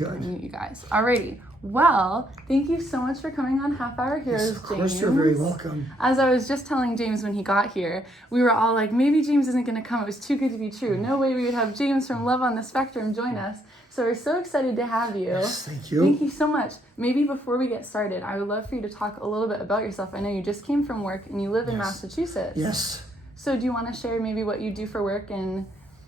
Good. Meet you guys. Alrighty. Well, thank you so much for coming on Half Hour Heroes, Yes, of course, James. you're very welcome. As I was just telling James when he got here, we were all like, maybe James isn't going to come. It was too good to be true. No way we would have James from Love on the Spectrum join us. So we're so excited to have you. Yes, thank you. Thank you so much. Maybe before we get started, I would love for you to talk a little bit about yourself. I know you just came from work and you live in Massachusetts. Yes. So do you want to share maybe what you do for work and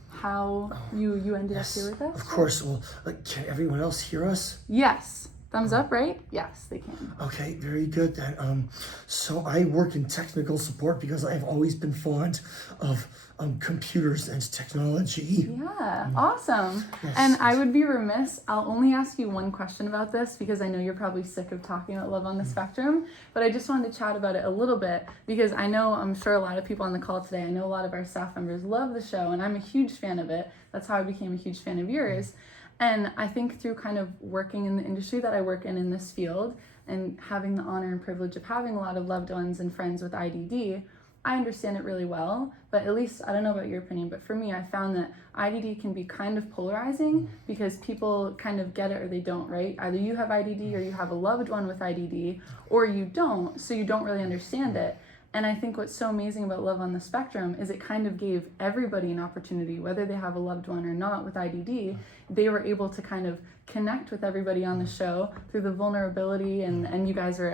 how you ended up here with us? Of course. Well, can everyone else hear us? Yes. Thumbs up, right? Yes, they can. Okay, very good then. So I work in technical support because I've always been fond of computers and technology. Yeah, awesome. Yes. And I would be remiss, I'll only ask you one question about this because I know you're probably sick of talking about Love on the Spectrum, but I just wanted to chat about it a little bit because I'm sure a lot of people on the call today, I know a lot of our staff members love the show and I'm a huge fan of it. That's how I became a huge fan of yours. And I think through kind of working in the industry that I work in this field and having the honor and privilege of having a lot of loved ones and friends with IDD, I understand it really well, but at least, I don't know about your opinion, but for me, I found that IDD can be kind of polarizing because people kind of get it or they don't, right? Either you have IDD or you have a loved one with IDD, or you don't, so you don't really understand it. And I think what's so amazing about Love on the Spectrum is it kind of gave everybody an opportunity, whether they have a loved one or not with IDD, they were able to kind of connect with everybody on the show through the vulnerability and you guys are,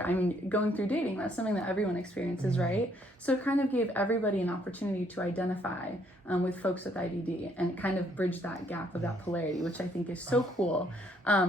going through dating. That's something that everyone experiences, right? So it kind of gave everybody an opportunity to identify with folks with IDD and kind of bridge that gap of that polarity, which I think is so cool.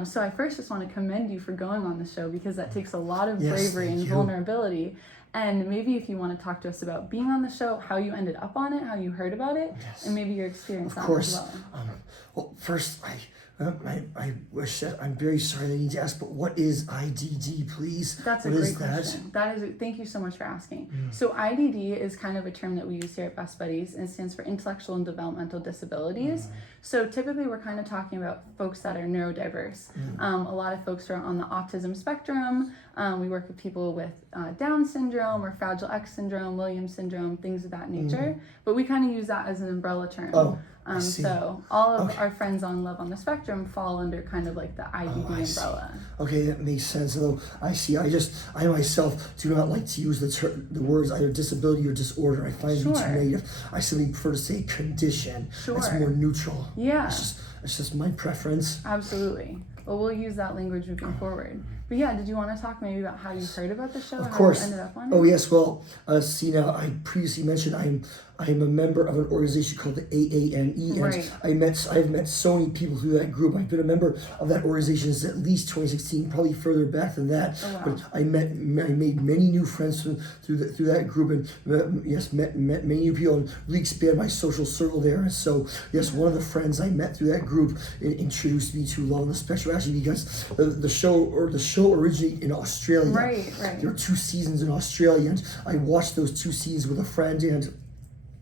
So I first just want to commend you for going on the show because that takes a lot of bravery and vulnerability. And maybe if you want to talk to us about being on the show, how you ended up on it, how you heard about it, and maybe your experience on it as well. Well, first, I wish that I'm very sorry that I need to ask, but what is IDD, please? That's a great question. Thank you so much for asking. So IDD is kind of a term that we use here at Best Buddies, and it stands for Intellectual and Developmental Disabilities. So typically we're kind of talking about folks that are neurodiverse. A lot of folks are on the autism spectrum. We work with people with Down syndrome or Fragile X syndrome, Williams syndrome, things of that nature. But we kind of use that as an umbrella term. So all of our friends on Love on the Spectrum fall under kind of like the IDD umbrella. Okay, that makes sense. Although I see, I myself do not like to use the words either disability or disorder. I find them too negative. I simply prefer to say condition. It's more neutral. Yeah. It's just my preference. Absolutely. Well, we'll use that language moving forward. But yeah, did you want to talk maybe about how you heard about the show? Of course. How you ended up on it? Oh yes. Well, see now, I previously mentioned I'm a member of an organization called the AANE, and I've met so many people through that group. I've been a member of that organization since at least 2016, probably further back than that. Oh, wow. But I made many new friends through that group, and met many new people, and really expanded my social circle there. And so yes, one of the friends I met through that group introduced me to Love on the Spectrum, actually because the show originated in Australia. Right. There were 2 seasons in Australia, and I watched those 2 seasons with a friend. And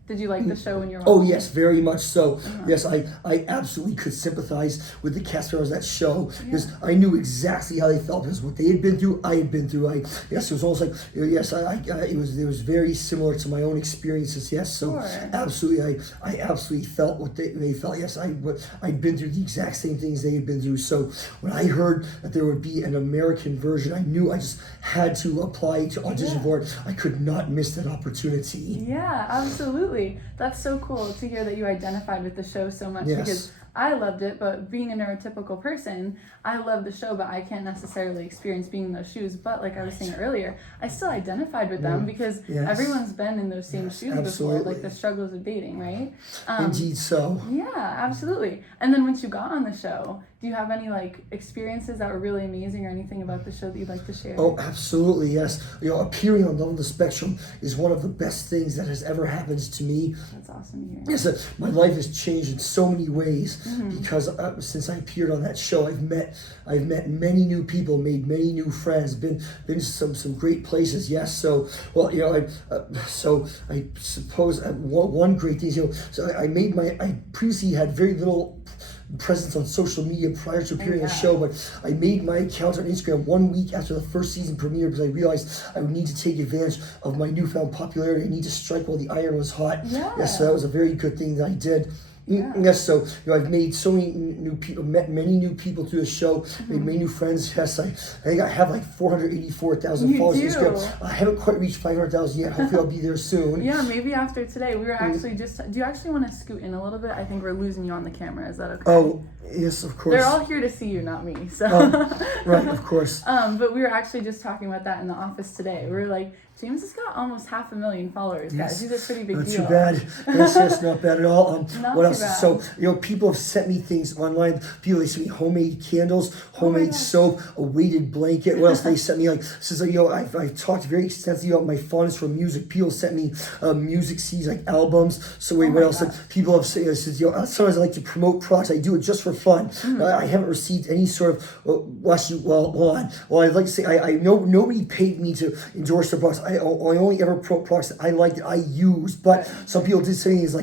did you like the show when you were watching? Oh yes, very much so. Yes, I absolutely could sympathize with the cast members of that show because I knew exactly how they felt because what they had been through, I had been through. It was almost like it was very similar to my own experiences. Yes, so absolutely, I absolutely felt what they felt. Yes, I'd been through the exact same things they had been through. So when I heard that there would be an American version, I knew I just had to apply to audition for it. I could not miss that opportunity. Yeah, absolutely. That's so cool to hear that you identified with the show so much because I loved it, but being a neurotypical person, I love the show, but I can't necessarily experience being in those shoes. But like I was saying earlier, I still identified with them because everyone's been in those same shoes before, like the struggles of dating, right? Indeed so. Yeah, absolutely. And then once you got on the show, do you have any like experiences that were really amazing or anything about the show that you'd like to share? Oh, absolutely, yes. Appearing on Love on the Spectrum is one of the best things that has ever happened to me. That's awesome to hear. Yes, my life has changed in so many ways because since I appeared on that show, I've met many new people, made many new friends, been to some great places. Yes, so I suppose one great thing. So I previously had very little presence on social media prior to appearing on the show, but I made my account on Instagram 1 week after the first season premiere because I realized I would need to take advantage of my newfound popularity. I need to strike while the iron was hot. Yes, so that was a very good thing that I did. Yes, so I've made so many new people, met many new people through the show, made many new friends. Yes, I think I have like 484,000 followers on Instagram. I haven't quite reached 500,000 yet. Hopefully, I'll be there soon. Yeah, maybe after today. We were actually just. Do you actually want to scoot in a little bit? I think we're losing you on the camera. Is that okay? Oh, yes, of course. They're all here to see you, not me. So. Right, of course. But we were actually just talking about that in the office today. We were like, James has got almost 500,000 followers, guys. He's a pretty big deal. Not too bad. Yes, not bad at all. Not what too else? bad. So, people have sent me things online. People, they sent me homemade candles, homemade soap, a weighted blanket. What else? They sent me, since, I've talked very extensively about my fondness for music. People sent me music CDs, like albums. So, what else? People have said, sometimes I like to promote products. I do it just for fun. I haven't received any sort of, I'd like to say, I know nobody paid me to endorse their products. I only ever promote products that I like, that I use. But some people did say things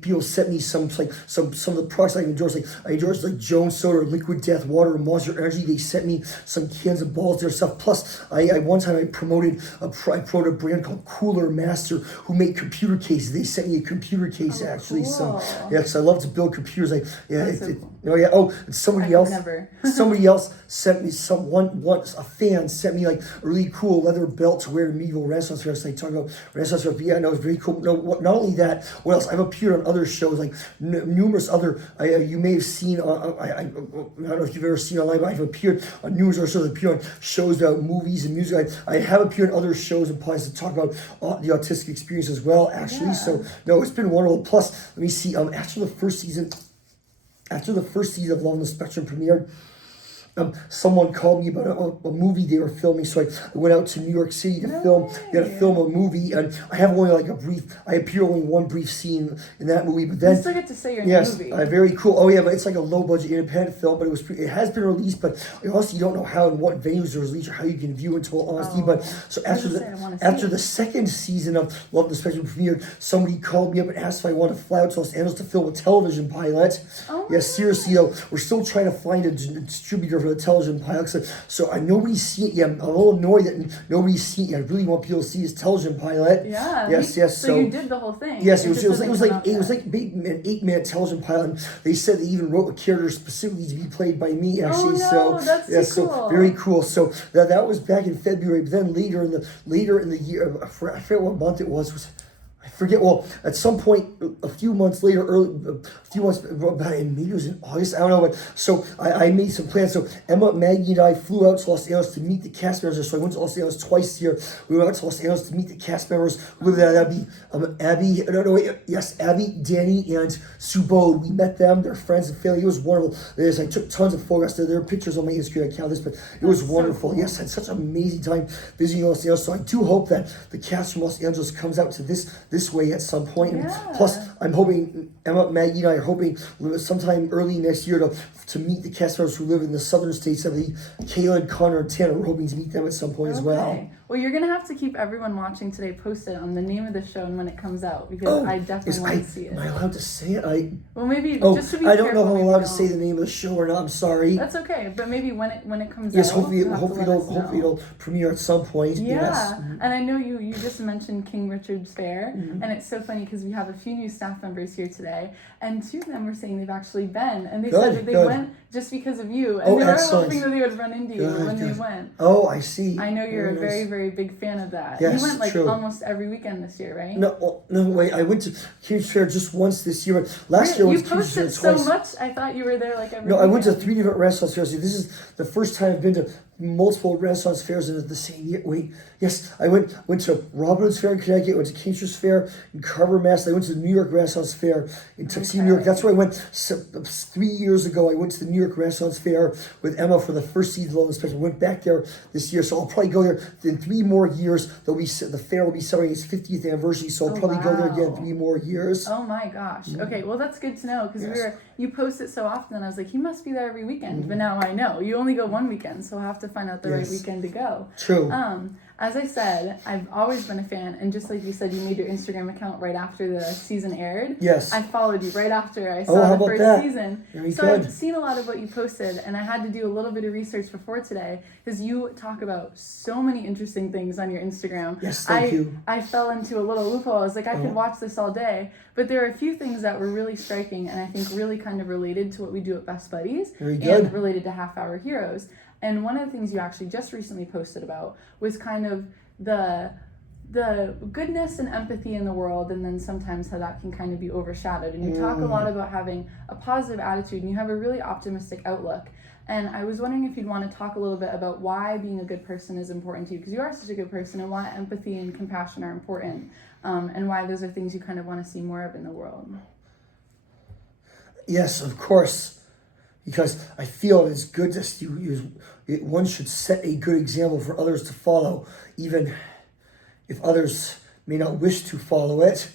people sent me some of the products I endorse. I endorsed Jones Soda, Liquid Death, Water, and Monster Energy. They sent me some cans of balls, their stuff. Plus, one time I promoted a brand called Cooler Master, who make computer cases. They sent me a computer case actually. Cool. So because I love to build computers. Somebody else sent me a fan sent me a really cool leather belt to wear to medieval Renaissance fairs. They talk about Renaissance fairs. Yeah, no, it's very cool. No, not only that. What else? I've appeared on other shows, numerous other. You may have seen. I don't know if you've ever seen online, but I've appeared on numerous other shows. I've appeared on shows about movies and music. I have appeared on other shows and podcasts to talk about the autistic experience as well. Actually, so no, it's been wonderful. Plus, let me see. After the first season of Love on the Spectrum premiered, someone called me about a movie they were filming, so I went out to New York City to film a movie, and I have only I appear only one brief scene in that movie, but then you still get to say your movie. Very cool. Oh yeah, but it's like a low budget independent film, but it has been released, but honestly, you don't know how and what venues it was released or how you can view it, in all honesty. But so after the second season of Love on the Spectrum premiered, somebody called me up and asked if I wanted to fly out to Los Angeles to film a television pilot. Seriously, we're still trying to find a distributor for the television pilot. So nobody's seen it yet. I'm a little annoyed that nobody's seen it yet. I really want people to see this television pilot. Yeah. Yes. So you did the whole thing. Yes, it was like an 8-minute television pilot. And they said they even wrote a character specifically to be played by me. Actually, that's so cool. So very cool. So that was back in February. But then later in the year, I forget what month it was. I forget. Well, at some point, a few months later, maybe it was in August. I don't know. But so I made some plans. So Emma, Maggie, and I flew out to Los Angeles to meet the cast members. So I went to Los Angeles twice here. We went out to Los Angeles to meet the cast members who live there. That'd be Abby, Danny, and Subo. We met them. They're friends and family. It was wonderful. I took tons of photographs. There are pictures on my Instagram account. But it was wonderful. So cool. Yes, I had such an amazing time visiting Los Angeles. So I do hope that the cast from Los Angeles comes out to this way at some point. Yeah. Plus, I'm hoping Emma, Maggie, and I are hoping sometime early next year to meet the cast members who live in the southern states of the Kaylin, Connor, and Tanner. We're hoping to meet them at some point as well. Well, you're going to have to keep everyone watching today posted on the name of the show and when it comes out, because I definitely want to see it. Am I allowed to say it? Well, maybe just to be I don't know if I'm allowed to say the name of the show or not. I'm sorry. That's okay, but maybe when it comes out. Yes, hopefully it'll premiere at some point. Yeah, yes. And I know you just mentioned King Richard's Fair, and it's so funny because we have a few new staff members here today, and two of them were saying they've actually been, and they said that they went just because of you, and they were hoping that they would run into you when they went. Oh, I see. I know you're a very, very big fan of that. Yes, you went true. almost every weekend this year, right? No, wait. I went to King Richard's Fair just once this year. Last year was King Richard's Fair twice. You posted so much. I thought you were there every weekend. I went to 3 different Renaissance fairs. This is the first time I've been to multiple Renaissance fairs in the same year. Yes, I went to Robin Hood's Fair in Connecticut, went to King Richard's Fair in Carver, Mass. I went to the New York Renaissance Fair in Tuxedo, New York. That's where I went 3 years ago. I went to the New York Renaissance Fair with Emma for the first season of Love on the Spectrum. Went back there this year, so I'll probably go there in 3 more years. The fair will be celebrating its 50th anniversary, so I'll probably go there again 3 more years. Oh my gosh. Okay, well that's good to know, because you post it so often, and I was like, he must be there every weekend. But now I know you only go one weekend, so I'll have to find out the right weekend to go. True. As I said, I've always been a fan, and just like you said, you made your Instagram account right after the season aired. Yes. I followed you right after I saw the first season. So I've seen a lot of what you posted, and I had to do a little bit of research before today, because you talk about so many interesting things on your Instagram. Yes, thank you. I fell into a little loophole. I was like, I could watch this all day, But there are a few things that were really striking and I think really kind of related to what we do at Best Buddies and related to Half Hour Heroes. And one of the things you actually just recently posted about was kind of the goodness and empathy in the world, and then sometimes how that can kind of be overshadowed. And you talk a lot about having a positive attitude, and you have a really optimistic outlook. And I was wondering if you'd want to talk a little bit about why being a good person is important to you, because you are such a good person, and why empathy and compassion are important, and why those are things you kind of want to see more of in the world. Yes, of course, because I feel it's good that one should set a good example for others to follow, even if others may not wish to follow it.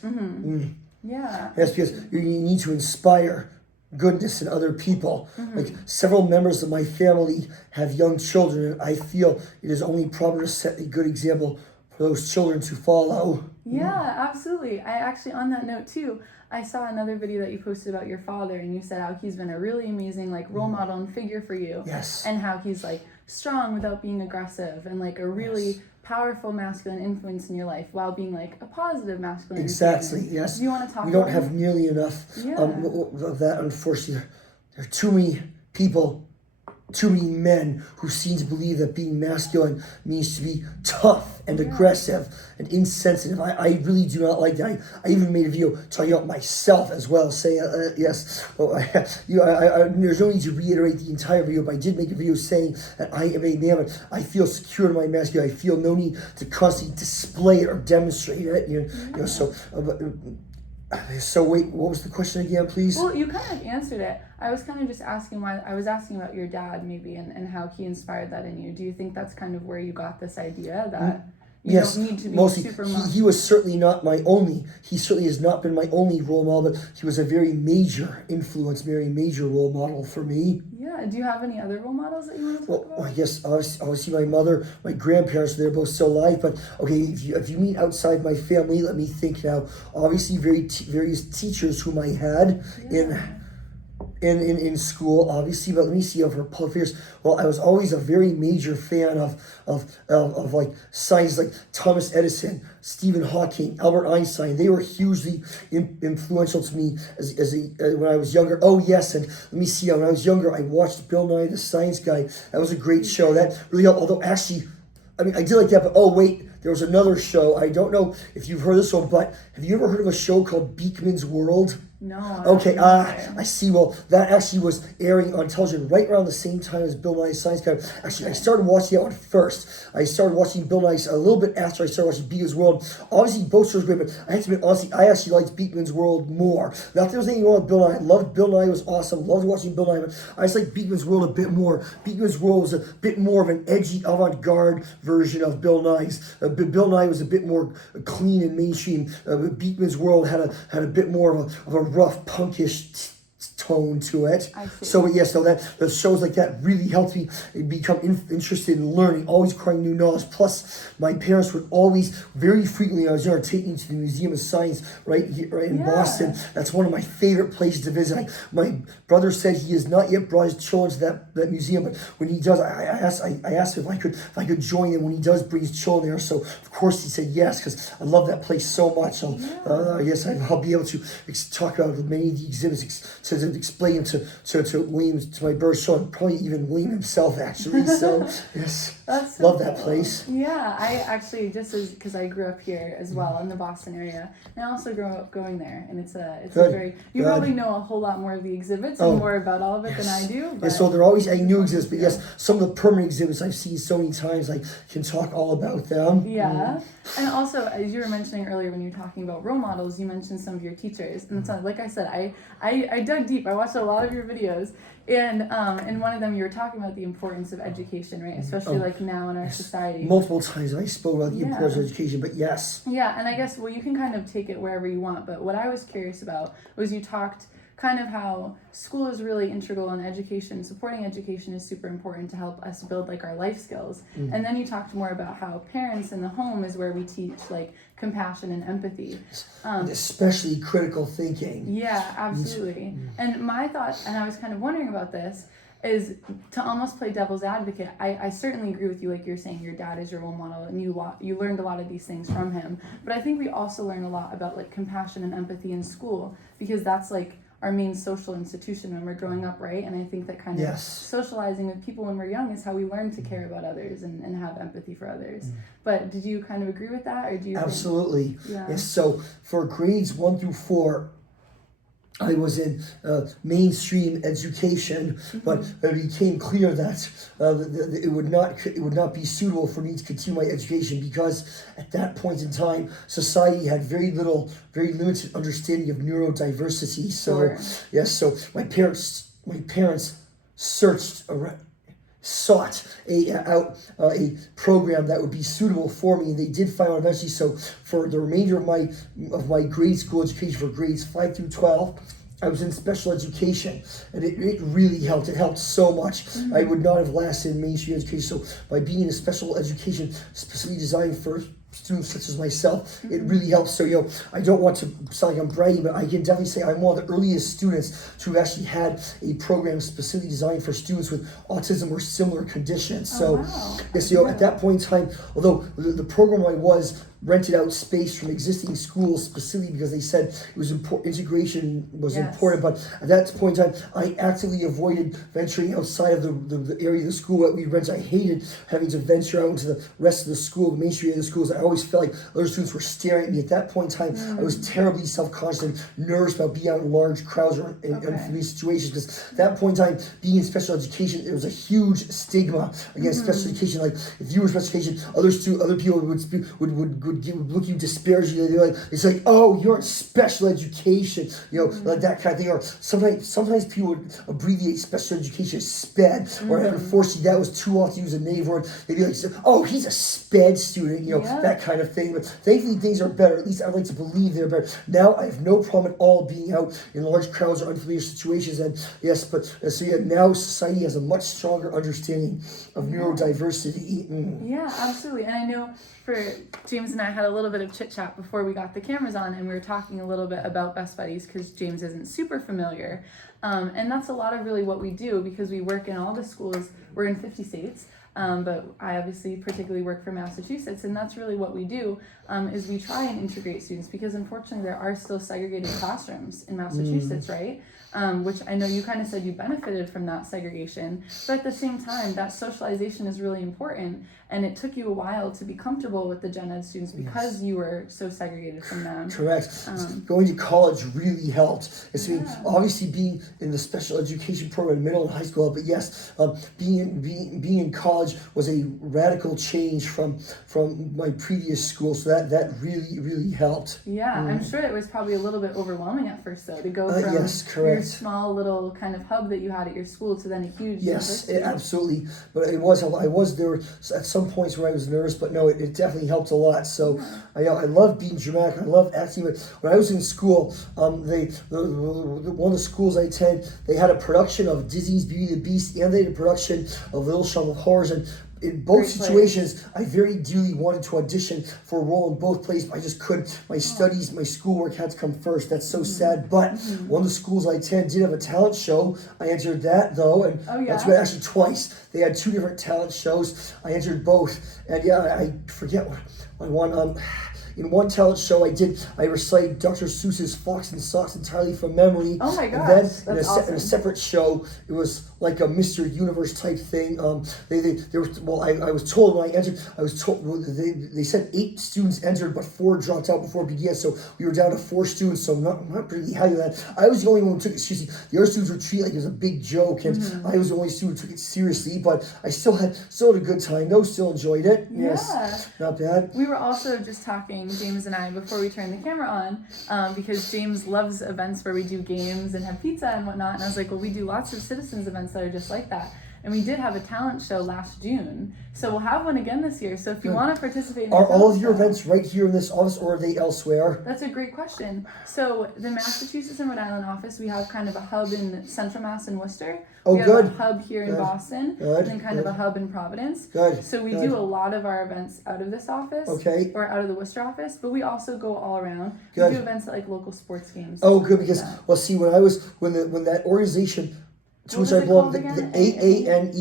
Yeah. Yes, because you need to inspire goodness in other people. Like several members of my family have young children, and I feel it is only proper to set a good example for those children to follow. Yeah, absolutely. I actually, on that note too, I saw another video that you posted about your father, and you said how he's been a really amazing like role model and figure for you. Yes. And how he's like strong without being aggressive, and like a really powerful masculine influence in your life while being like a positive masculine Exactly, influence. yes. Do you want to talk We about don't have nearly enough of that, unfortunately. There are too many people, too many men who seem to believe that being masculine means to be tough and aggressive and insensitive. I really do not like that. I even made a video talking about myself as well, saying, yes, there's no need to reiterate the entire video, but I did make a video saying that I am a man, but I feel secure in my masculinity. I feel no need to constantly display it or demonstrate it. So wait, what was the question again, please? Well, you kind of answered it. I was kind of just asking I was asking about your dad maybe and how he inspired that in you. Do you think that's kind of where you got this idea that you don't need to be mostly, super he was certainly not he certainly has not been my only role model, but he was a very major influence, very major role model for me. Yeah, do you have any other role models that you want to talk about? I guess obviously my mother, my grandparents, they're both still alive, but okay, if you mean outside my family, let me think now. Obviously various teachers whom I had in school, obviously, but let me see over public figures. Well, I was always a very major fan of like science, like Thomas Edison, Stephen Hawking, Albert Einstein. They were hugely influential to me when I was younger. Oh yes, and let me see. When I was younger, I watched Bill Nye the Science Guy. That was a great show. That really helped. Although actually, I mean, I did like that. But oh wait. There was another show. I don't know if you've heard this one, but have you ever heard of a show called Beakman's World? No. Okay, I see. Well, that actually was airing on television right around the same time as Bill Nye's Science Guy. Actually, I started watching that one first. I started watching Bill Nye's a little bit after I started watching Beakman's World. Obviously, both shows were great, but I have to admit, honestly, I actually liked Beakman's World more. Not that there was anything wrong with Bill Nye. I loved Bill Nye. It was awesome. Loved watching Bill Nye, but I just like Beakman's World a bit more. Beakman's World was a bit more of an edgy, avant-garde version of Bill Nye's. Bill Nye was a bit more clean and mainstream. Beakman's World had a bit more of a rough, punkish tone to it. So that the shows like that really helped me become interested in learning, always acquiring new knowledge. Plus, my parents would always, very frequently, when I was younger, take me to the Museum of Science right in Boston. That's one of my favorite places to visit. My brother said he has not yet brought his children to that museum, but when he does, I asked him if I could join him when he does bring his children there. So of course he said yes, because I love that place so much. So yes, I'll be able to talk about many of the exhibits to explain to William, to my brother's son, probably even William himself actually. So yes, that's so love that place. Yeah, I actually because I grew up here as well in the Boston area, and I also grew up going there, and it's a very probably know a whole lot more of the exhibits and more about all of it than I do. But, so they're always new exhibits, but yes, some of the permanent exhibits I've seen so many times, I can talk all about them. Yeah, and also as you were mentioning earlier when you were talking about role models, you mentioned some of your teachers, and it's like I said, I dug deep. I watched a lot of your videos, and in one of them you were talking about the importance of education, right? Especially like now in our society. Multiple times I spoke about the importance of education, but yes. Yeah, and I guess you can kind of take it wherever you want, but what I was curious about was you talked kind of how school is really integral in education. Supporting education is super important to help us build like our life skills. And then you talked more about how parents in the home is where we teach like compassion and empathy. Especially critical thinking. Yeah, absolutely. And my thought, and I was kind of wondering about this, is to almost play devil's advocate. I certainly agree with you, like you're saying, your dad is your role model, and you learned a lot of these things from him. But I think we also learn a lot about like compassion and empathy in school, because that's like our main social institution when we're growing up, right? And I think that kind of socializing with people when we're young is how we learn to care about others and have empathy for others. But did you kind of agree with that, or do you Absolutely. think, yeah. Yes, so for grades 1 through 4, I was in mainstream education, but it became clear that it would not be suitable for me to continue my education, because at that point in time, society had very limited understanding of neurodiversity. So yes, so my parents sought a program that would be suitable for me, and they did find one eventually. So for the remainder of my grade school education, for grades 5 through 12, I was in special education, and it really helped. It helped so much. I would not have lasted in mainstream education. So by being in a special education specifically designed for students such as myself, it really helps. So, I don't want to sound like I'm bragging, but I can definitely say I'm one of the earliest students to have actually had a program specifically designed for students with autism or similar conditions. So, yes, at that point in time, although the program I was rented out space from existing schools specifically because they said it was important, integration was important, but at that point in time, I actively avoided venturing outside of the area of the school that we rented. I hated having to venture out into the rest of the school, the mainstream area of the schools. I always felt like other students were staring at me. At that point in time, I was terribly self-conscious and nervous about being out in large crowds or in these situations, because at that point in time, being in special education, there was a huge stigma against special education. Like, if you were in special education, other people would look at you disparagingly. It's like, oh, you're in special education, like that kind of thing. Or sometimes people would abbreviate special education as SPED, or unfortunately that was too often used a negative word. They'd be like, oh, he's a SPED student, that kind of thing. But thankfully things are better. At least I'd like to believe they're better. Now I have no problem at all being out in large crowds or unfamiliar situations. And yes, but now society has a much stronger understanding of neurodiversity. Yeah, absolutely. And I know for James and I had a little bit of chit chat before we got the cameras on, and we were talking a little bit about Best Buddies because James isn't super familiar. And that's a lot of really what we do, because we work in all the schools. We're in 50 states. But I obviously particularly work for Massachusetts, and that's really what we do, is we try and integrate students, because unfortunately there are still segregated classrooms in Massachusetts, right? Which I know you kind of said you benefited from that segregation, but at the same time, that socialization is really important, and it took you a while to be comfortable with the gen ed students because you were so segregated from them. Correct. Going to college really helped. Obviously being in the special education program in middle and high school, but yes, being in college was a radical change from my previous school, so that really helped. I'm sure it was probably a little bit overwhelming at first, though, to go from your small little kind of hub that you had at your school to then a huge university. Absolutely. But I was there at some points where I was nervous, but no, it definitely helped a lot. So I love being dramatic. I love acting. But when I was in school, one of the schools I attended, they had a production of Disney's Beauty and the Beast, and they had a production of Little Shop of Horrors, and in both situations, I very dearly wanted to audition for a role in both places, but I just couldn't. My studies, my schoolwork had to come first. That's so sad. But one of the schools I attended did have a talent show. I entered that, though, and that's what, actually twice. They had 2 different talent shows. I entered both, and I forget what I won. In one talent show I recited Dr. Seuss's Fox and Socks entirely from memory. Oh my gosh, and then in a separate show, it was like a Mr. Universe type thing. I was told when I entered, they said 8 students entered, but 4 dropped out before it began, so we were down to 4 students, so I'm not really happy with that. I was the only one who took it seriously. The other students were treated like it was a big joke, and I was the only student who took it seriously, but I still had a good time. Those still enjoyed it. Yes, not bad. We were also just talking, James and I, before we turned the camera on, because James loves events where we do games and have pizza and whatnot, and I was like, well, we do lots of citizens events that are just like that. And we did have a talent show last June, so we'll have one again this year. So if you want to participate in Are all of your events right here in this office, or are they elsewhere? That's a great question. So the Massachusetts and Rhode Island office, we have kind of a hub in Central Mass and Worcester. We have a hub here in Boston, and then kind of a hub in Providence. So we do a lot of our events out of this office, or out of the Worcester office, but we also go all around. We do events at like local sports games. Oh, good, because when that organization to which I belong, the AANE.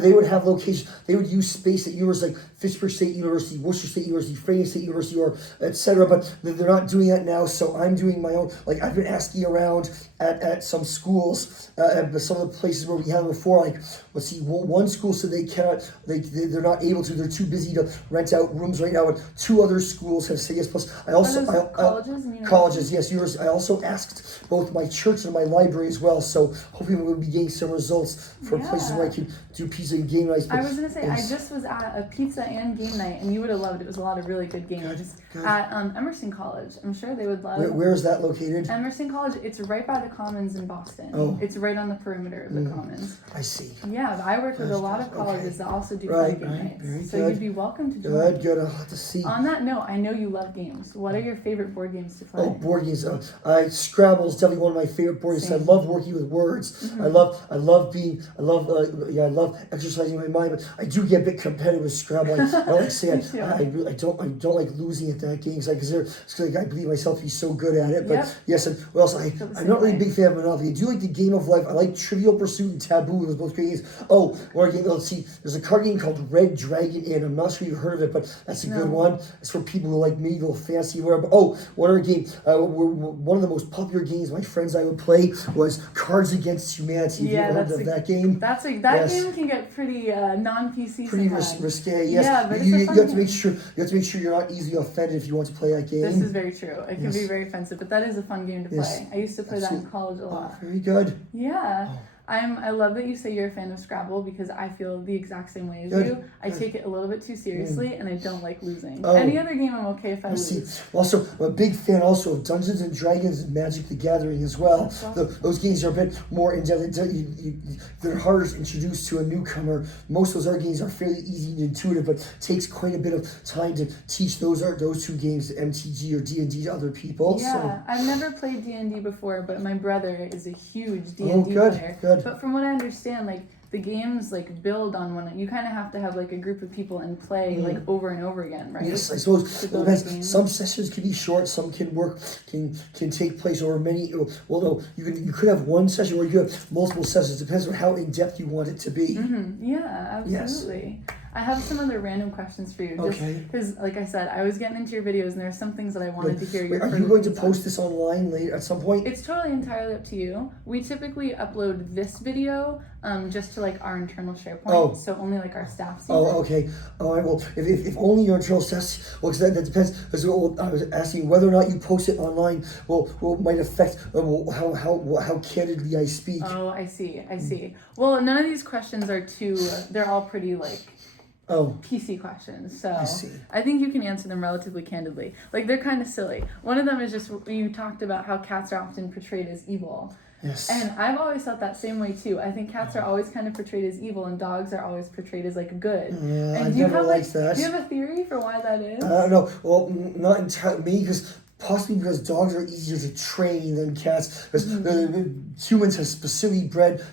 They would have locations. They would use space at universities like Fitchburg State University, Worcester State University, Fraser State University, or etc. But they're not doing that now. So I'm doing my own. Like I've been asking around at some schools, at some of the places where we had them before. Like let's see, one school said they cannot. They're not able to. They're too busy to rent out rooms right now. And 2 other schools have said yes. Plus, colleges and colleges, yes, university. I also asked both my church and my library as well. So hopefully we'll be getting some results for places where I can do pizza and game nights. I was gonna say I just was at a pizza and game night, and you would have loved it. It was a lot of really good games at Emerson College. I'm sure they would love. Where is that located? Emerson College. It's right by the Commons in Boston. Oh. It's right on the perimeter of the Commons. I see. Yeah, but I work with a lot of colleges that also do game nights. Very so good. you'd be welcome to join. Good. I'll have to see. On that note, I know you love games. What are your favorite board games to play? Oh, board games. Scrabble is definitely one of my favorite board games. I love working with words. Mm-hmm. I love exercising my mind, but I do get a bit competitive with Scrabble. I like saying I don't like losing at that game because I believe myself to be so good at it. But yes, and what else? I'm not really a big fan of Monopoly. I do like the Game of Life. I like Trivial Pursuit and Taboo. Those both great games. Oh, one game. Let's see. There's a card game called Red Dragon Inn. I'm not sure you've heard of it, but that's a good one. It's for people who like medieval fantasy, whatever. Oh, one other game. One of the most popular games my friends and I would play was Cards Against Humanity. Yeah, have you heard of that game? That game can get pretty non-PC. Pretty risque. Yes, yeah, but you have to make sure you're not easily offended if you want to play that game. This is very true. It can be very offensive, but that is a fun game to play. I used to play that in college a lot. Very good. Yeah. I love that you say you're a fan of Scrabble because I feel the exact same way as you. I take it a little bit too seriously and I don't like losing. Any other game I'm okay if I lose. Also, I'm a big fan also of Dungeons and Dragons and Magic the Gathering as well. Those games are a bit more in depth. They're harder to introduce to a newcomer. Most of those other games are fairly easy and intuitive, but takes quite a bit of time to teach those 2 games, MTG or D&D, to other people. Yeah, I've never played D&D before, but my brother is a huge D&D player. Good. But from what I understand, like the games like build on one. You kind of have to have like a group of people and play like over and over again, right? Yes, I suppose. Well, some sessions can be short. Some can take place over many. Well, no, you could have one session or you could have multiple sessions. It depends on how in depth you want it to be. Mm-hmm. Yeah, absolutely. Yes. I have some other random questions for you. Just because, like I said, I was getting into your videos and there's some things that I wanted to hear. Are you going to post this online later at some point? It's totally entirely up to you. We typically upload this video just to like our internal SharePoint, so only like our staff sees it. Okay. All right. Well, if only your internal staff, well, because that depends. Because I was asking whether or not you post it online. Might affect how candidly I speak. Oh, I see. Well, none of these questions are too. They're all pretty like. PC questions, so I think you can answer them relatively candidly. Like they're kind of silly. One of them is just you talked about how cats are often portrayed as evil. Yes. And I've always felt that same way too. I think cats are always kind of portrayed as evil, and dogs are always portrayed as like good. Yeah, and I never liked that. Do you have a theory for why that is? I don't know. Well, not entirely me, because. Possibly because dogs are easier to train than cats. Because humans have specifically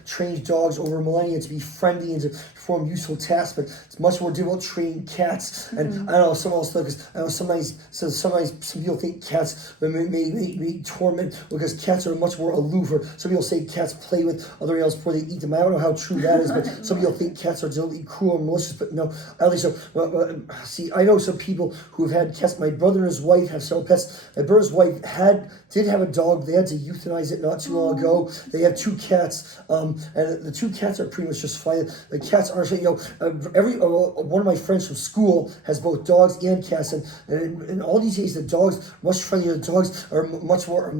trained dogs over millennia to be friendly and to perform useful tasks, but it's much more difficult to train cats. And I don't know, some else because I know sometimes some people think cats may torment because cats are much more aloof. Or some people say cats play with other animals before they eat them. I don't know how true that is, but some people think cats are deliberately cruel and malicious. But no, at least see, I know some people who have had cats. My brother and his wife have several pets. My brother's wife did have a dog. They had to euthanize it not too long ago. They have 2 cats, and the 2 cats are pretty much just fine. The cats are, one of my friends from school has both dogs and cats, and in all these days the dogs much friendlier. The dogs are much more.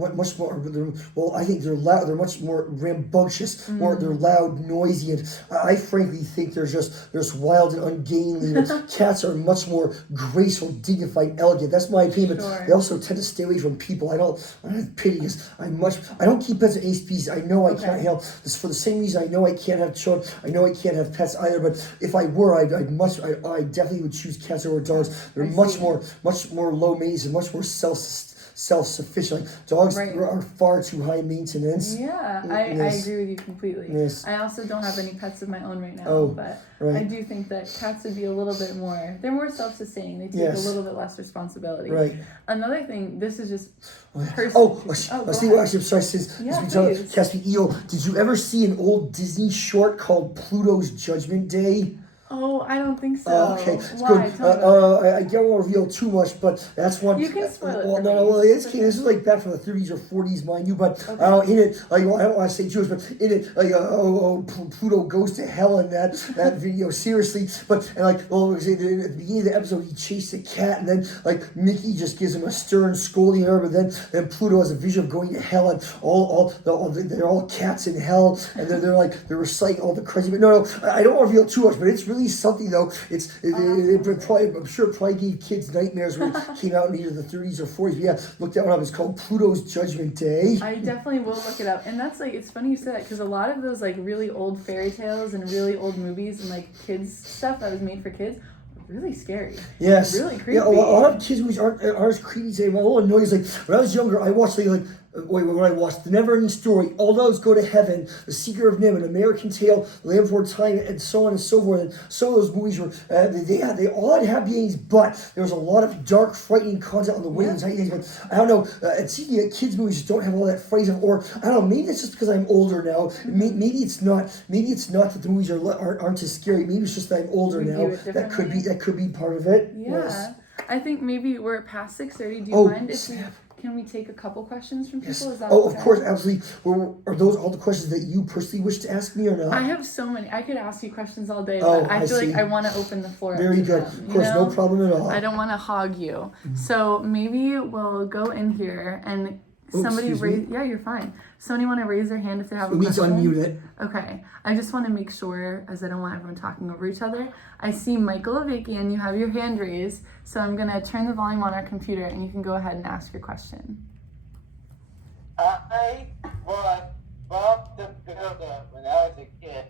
Well, I think they're loud. They're much more rambunctious. They're loud, noisy, and I frankly think they're just wild and ungainly. Cats are much more graceful, dignified, elegant. That's my opinion. But they also tend to stay away from people. I don't have pity because I don't keep pets at any species. I know I can't help this for the same reason. I know I can't have children. I know I can't have pets either. But if I were, I definitely would choose cats over dogs. They're much more low maintenance and much more self-sufficient. Like dogs Right. are far too high maintenance. Yeah, I agree with you completely. Yes. I also don't have any pets of my own right now, Oh, but right. I do think that cats would be a little bit more, they're more self-sustaining. They take Yes. a little bit less responsibility. Right. Another thing, this is just personal. Oh, go actually, ahead. I'm sorry, since Yeah, we talk please. about Caspi Eel, did you ever see an old Disney short called Pluto's Judgment Day? Oh, I don't think so. Oh, okay, it's Why? good. Tell me about it. I don't want to reveal too much, but that's one. You can spoil it Well, for no, me. no. Well, it's Okay. this is like back from the 30s or 40s, mind you. But Okay. in it, like, well, I don't want to say Jewish, but in it, like, Pluto goes to hell in that video. Seriously, but and like, well, at the beginning of the episode, he chased a cat, and then like Mickey just gives him a stern scolding her, but then Pluto has a vision of going to hell, and they're all cats in hell, and they're reciting all the crazy. But no, I don't want to reveal too much, but it's really something though. It probably, I'm sure it probably gave kids nightmares when it came out in either the 30s or 40s. But yeah, look that one up. It's called Pluto's Judgment Day. I definitely will look it up. And that's like, it's funny you say that because a lot of those like really old fairy tales and really old movies and like kids stuff that was made for kids are really scary. Yes. Really creepy. Yeah, a lot of kids movies aren't as creepy today. Well, a little annoying is like when I was younger, I watched when I watched The Never-Ending Story, All Dogs Go to Heaven, The Secret of Nim, An American Tale, Land Before Time, and so on and so forth. And some of those movies were they all had happy endings, but there was a lot of dark, frightening content on the way. Yeah. But I don't know. It seems kids movies just don't have all that phrasing, or I don't know. Maybe it's just because I'm older now. Mm-hmm. Maybe it's not. Maybe it's not that the movies aren't as scary. Maybe it's just that I'm older now. That could be part of it. Yeah. Yes. I think maybe we're past 6:30. Do you mind if can we take a couple questions from people? Is that okay? Of course, absolutely. Are those all the questions that you personally wish to ask me or not? I have so many. I could ask you questions all day, but I feel like I want to open the floor. Very up to good. them, Of course, no problem at all. I don't want to hog you. So maybe we'll go in here and somebody raise. Yeah, you're fine. Somebody want to raise their hand if they have a question? We need to unmute it. Okay. I just want to make sure, as I don't want everyone talking over each other. I see Michael Avakian. You have your hand raised, so I'm gonna turn the volume on our computer, and you can go ahead and ask your question. I was Bob the Builder when I was a kid,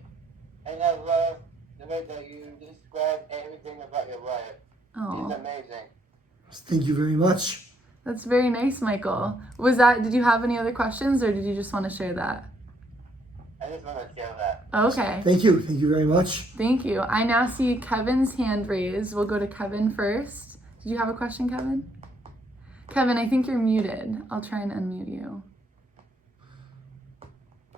and I love the way that you describe everything about your wife. Oh, It's amazing. Thank you very much. that's very nice, Michael. Did you have any other questions, or did you just want to share that? I just want to share that. Okay. Thank you very much. Thank you. I now see Kevin's hand raised. We'll go to Kevin first. Did you have a question, Kevin? Kevin, I think you're muted. I'll try and unmute you.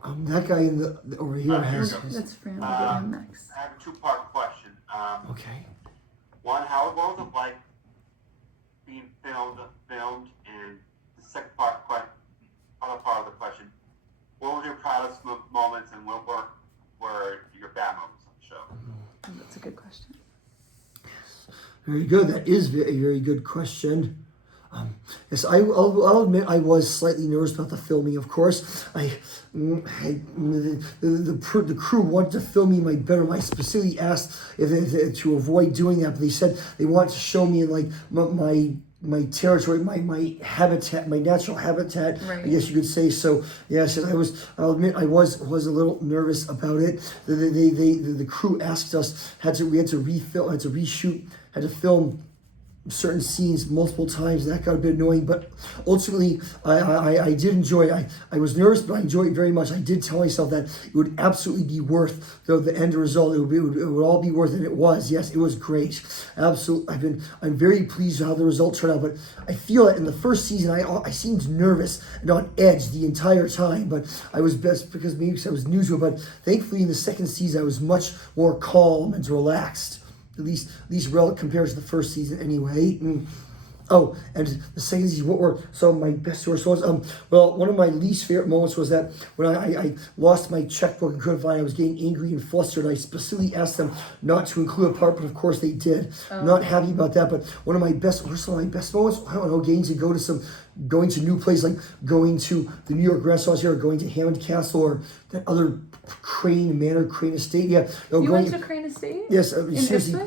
That guy over here has. That's Fran. We'll get him next. I have a two-part question. Okay. One, what was it like being filmed, and the second other part of the question, what were your proudest moments, and what were your bad moments on the show? Oh, that's a good question. Very good. That is a very good question. Yes, I'll admit I was slightly nervous about the filming. Of course, the crew wanted to film me my bedroom. I specifically asked if to avoid doing that, but they said they wanted to show me in like my territory, my habitat, my natural habitat. Right. I guess you could say. So yes, I'll admit I was a little nervous about it. The crew asked us we had to reshoot, had to film certain scenes multiple times. That got a bit annoying, but ultimately I did enjoy it. I was nervous, but I enjoyed it very much. I did tell myself that it would absolutely be worth the end result. It would all be worth it. It was. Yes, it was great. Absolutely. I'm very pleased with how the result turned out, but I feel that in the first season I seemed nervous and on edge the entire time, but I was best because I was new to it, but thankfully in the second season I was much more calm and relaxed. At least compared to the first season anyway. Oh, and the second season, what were some of my best worst ones? Well, one of my least favorite moments was that when I lost my checkbook and couldn't find it, I was getting angry and flustered. I specifically asked them not to include a part, but of course they did. Not happy about that, but some of my best moments, I don't know, going to new places, like going to the New York restaurants here, or going to Hammond Castle, or that other Crane Estate. Yeah. You went to Crane Estate? Yes. Seriously.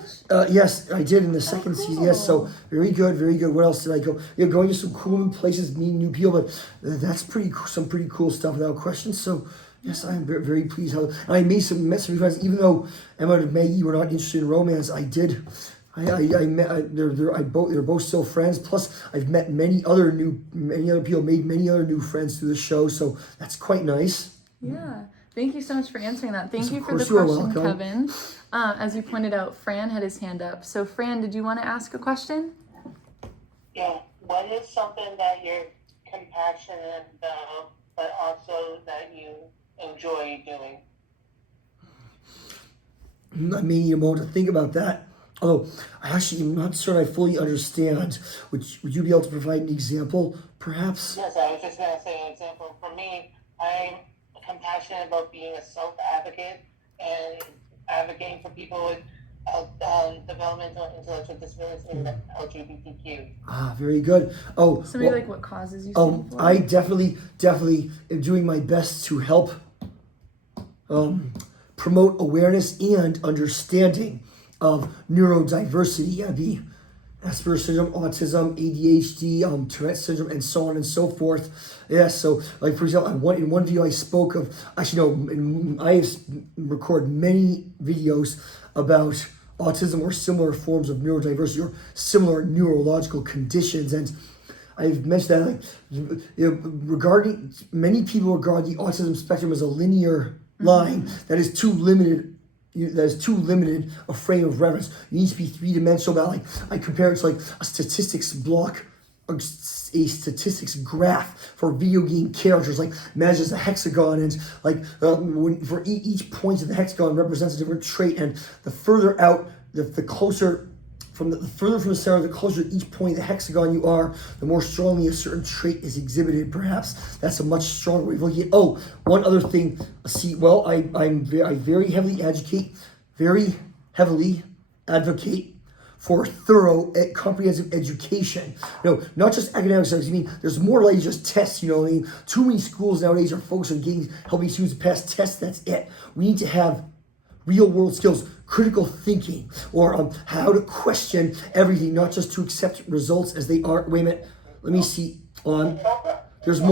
Yes, I did in the second season. Yes, so very good. What else did I go? Yeah, going to some cool places, meeting new people, but that's some pretty cool stuff without question. So yes, I'm very pleased and I met some friends. Even though Emma and Maggie were not interested in romance, They're both still friends. Plus, I've met many other people, made many other new friends through the show. So that's quite nice. Yeah. Thank you so much for answering that. Thank Yes, you of for the course you are question, welcome. Kevin. As you pointed out, Fran had his hand up. So, Fran, did you want to ask a question? Yeah. What is something that you're compassionate about, but also that you enjoy doing? I may need a moment to think about that. Although I actually am not certain I fully understand. Would you be able to provide an example, perhaps? Yes, I was just going to say an example. For me, I'm compassionate about being a self-advocate and advocating for people with developmental and intellectual disabilities and LGBTQ. Very good. Oh, So maybe well, like what causes you stand for? I definitely am doing my best to help promote awareness and understanding of neurodiversity, the Asperger's syndrome, autism, ADHD, Tourette syndrome, and so on and so forth. Yeah, so like for example, in one video I spoke of, actually no, I have recorded many videos about autism or similar forms of neurodiversity or similar neurological conditions, and I've mentioned that regarding many people regard the autism spectrum as a linear line that is too limited. That is too limited a frame of reference. You need to be three-dimensional. About I compare it to like a statistics block, a statistics graph for video game characters. Like imagine it's a hexagon, and like for each point of the hexagon represents a different trait, and the further out, the closer. The further from the center, the closer to each point of the hexagon you are, the more strongly a certain trait is exhibited. Perhaps that's a much stronger way of looking at. Oh, one other thing. See, well, I very heavily advocate for thorough, comprehensive education. No, not just academic studies. I mean, there's more like just tests. You know, I mean, too many schools nowadays are focused on helping students pass tests. That's it. We need to have real world skills, critical thinking, or how to question everything, not just to accept results as they are. Wait a minute, let me see. There's more.